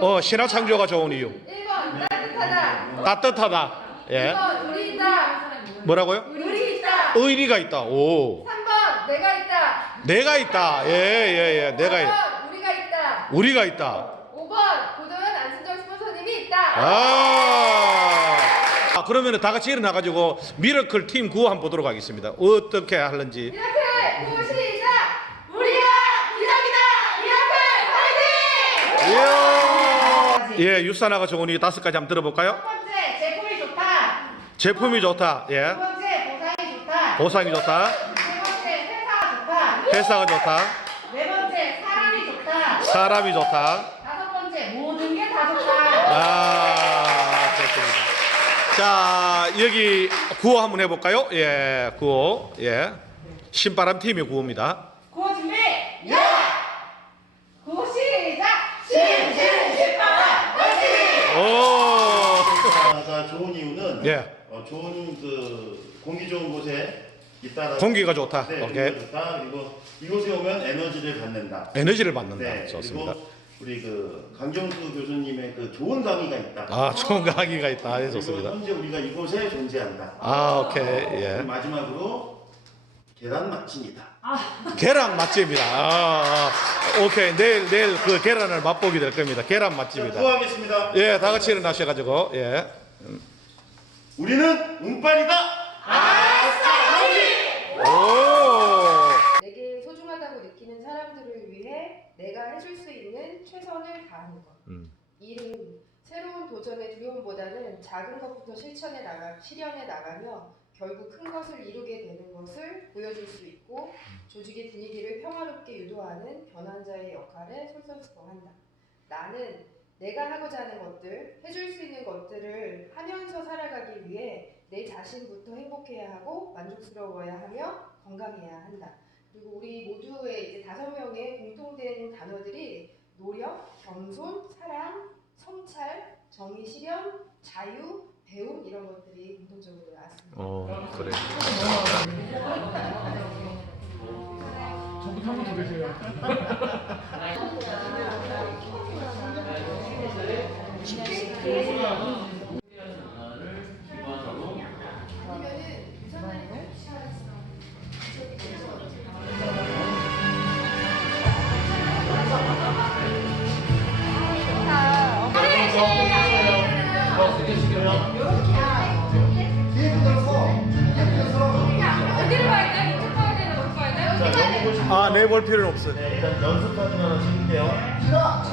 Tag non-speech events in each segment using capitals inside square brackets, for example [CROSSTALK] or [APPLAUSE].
어 신화 창조가 좋은 이유 1번 따뜻하다. 따뜻하다 예 2번 우리 있다. 뭐라고요? 우리 있다. 의리가 있다 오 3번 내가 있다. 내가 있다 예 예 예 내가 있 4번 우리가 있다. 우리가 있다 5번 고도현 안순정 스폰서님이 있다. 아, 아 그러면 다 같이 일어나가지고 미러클 팀 구호 한번 보도록 하겠습니다 어떻게 하는지 미라클 구호 시작. 우리가 기적이다. 미라클 화이팅! 이야. 예 유산화가 좋은 이유 다섯 가지 한번 들어볼까요? 첫 번째 제품이 좋다. 제품이 좋다 두예 번째 보상이 좋다. 보상이 좋다 세 번째 회사가 좋다. 회사가 좋다 네 번째 사람이 좋다. 사람이 좋다 다섯 번째 모든 게 다 좋다. 아. 자, 여기 구호 한번 해볼까요? 예, 구호. 예. 신바람 팀의 구호입니다. 구호 준비. 야. 구호 시작. 신신 신바라 화이팅. 오! 가 좋은 이유는 예. 어, 좋은 그 공기 좋은 곳에 있다라 공기가 좋다. 네, 오케이. 공기가 좋다. 그리고 이곳에 오면 에너지를 받는다. 에너지를 받는다. 네, 좋습니다. 그리고 우리 그 강정수 교수님의 그 좋은 강의가 있다. 아, 좋은 강의가 있다. 예, 그리고 좋습니다. 현재 우리가 이곳에 존재한다. 아, 오케이. 그리고 예. 마지막으로 계란 맛집이다. 계란 맛집이다. 아, 아. 오케이. 내일, 내일 그 계란을 맛보게 될 겁니다. 계란 맛집이다. 수고하겠습니다. 예, 다 같이 일어나셔가지고, 예. 우리는 운빨이다. 오! 내게 소중하다고 느끼는 사람들을 위해 내가 해줄 수 있는 다하는 것. 음. 일은 새로운 도전의 두려움보다는 작은 것부터 실천해 나가 실현해 나가며 결국 큰 것을 이루게 되는 것을 보여줄 수 있고 조직의 분위기를 평화롭게 유도하는 변환자의 역할에 솔선수범한다. 나는 내가 하고자 하는 것들, 해줄 수 있는 것들을 하면서 살아가기 위해 내 자신부터 행복해야 하고 만족스러워야 하며 건강해야 한다. 그리고 우리 모두의 이제 다섯 명의 공통된 단어들이 노력, 겸손, 사랑, 성찰, 정의 실현, 자유, 배움 이런 것들이 공통적으로 나왔습니다. 어, 그래. 가야 돼? 어디로 가 아, 내볼 필요는 없어요. 네, 일단 연습 사진 하나 찍을게요. 하나,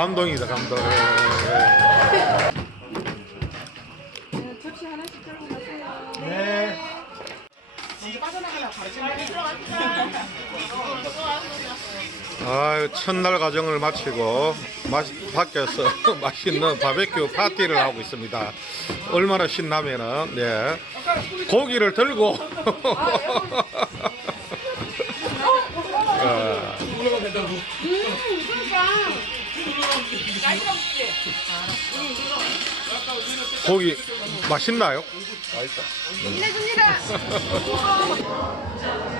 감동이다 감동. 네. 아유 첫날 과정을 마치고 마, 밖에서 [LAUGHS] 맛있는 바베큐 파티를 하고 있습니다. 얼마나 신나면은 네 고기를 들고 고기 맛있나요? [LAUGHS]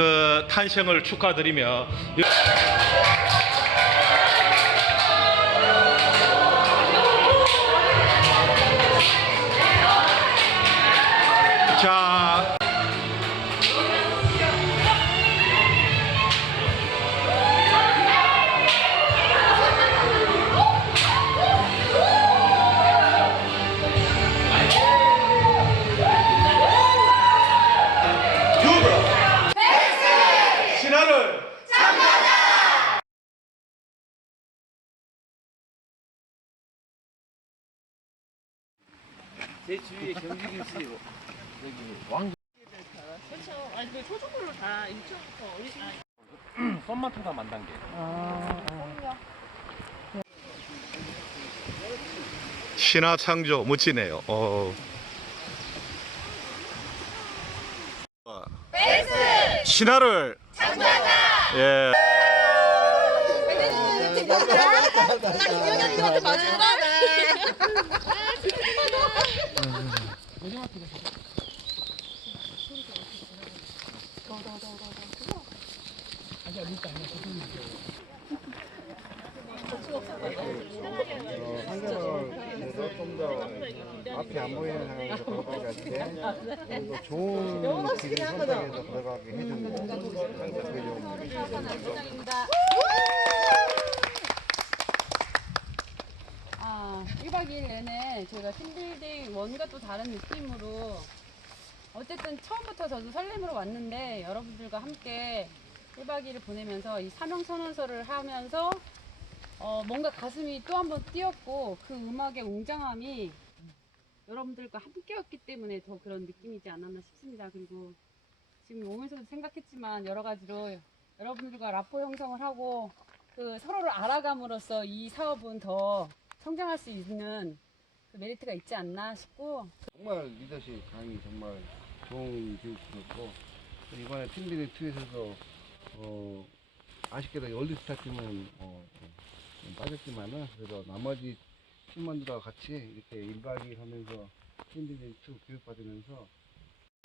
그 탄생을 축하드리며 위에 여기 왕 그렇죠. 아니 그 소속으로 다 일초부터 어리신 썸마트가 만단 게 신화 창조 멋지네요. 어. 신화를 예. 아, 1박 2일 내내 저희가 팀빌딩 원과 또 다른 느낌으로 어쨌든 처음부터 저도 설렘으로 왔는데 여러분들과 함께 1박 2일을 보내면서 이 사명 선언서를 하면서 어, 뭔가 가슴이 또 한번 뛰었고 그 음악의 웅장함이 여러분들과 함께였기 때문에 더 그런 느낌이지 않았나 싶습니다. 그리고 지금 오면서도 생각했지만 여러 가지로 여러분들과 라포 형성을 하고 그 서로를 알아감으로써 이 사업은 더 성장할 수 있는 그 메리트가 있지 않나 싶고 정말 리더십 강의 정말 좋은 또 이번에 팀비딩 2에서도, 어, 아쉽게도 올리스타 팀은, 어, 좀 빠졌지만은, 그래도 나머지 팀원들과 같이 이렇게 1박 2일 하면서 팀비딩 2 교육받으면서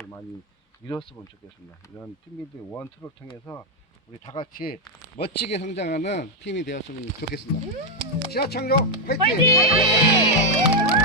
많이 이뤘으면 좋겠습니다. 이런 팀비딩 1, 2를 통해서 우리 다 같이 멋지게 성장하는 팀이 되었으면 좋겠습니다. 신화창조 화이팅!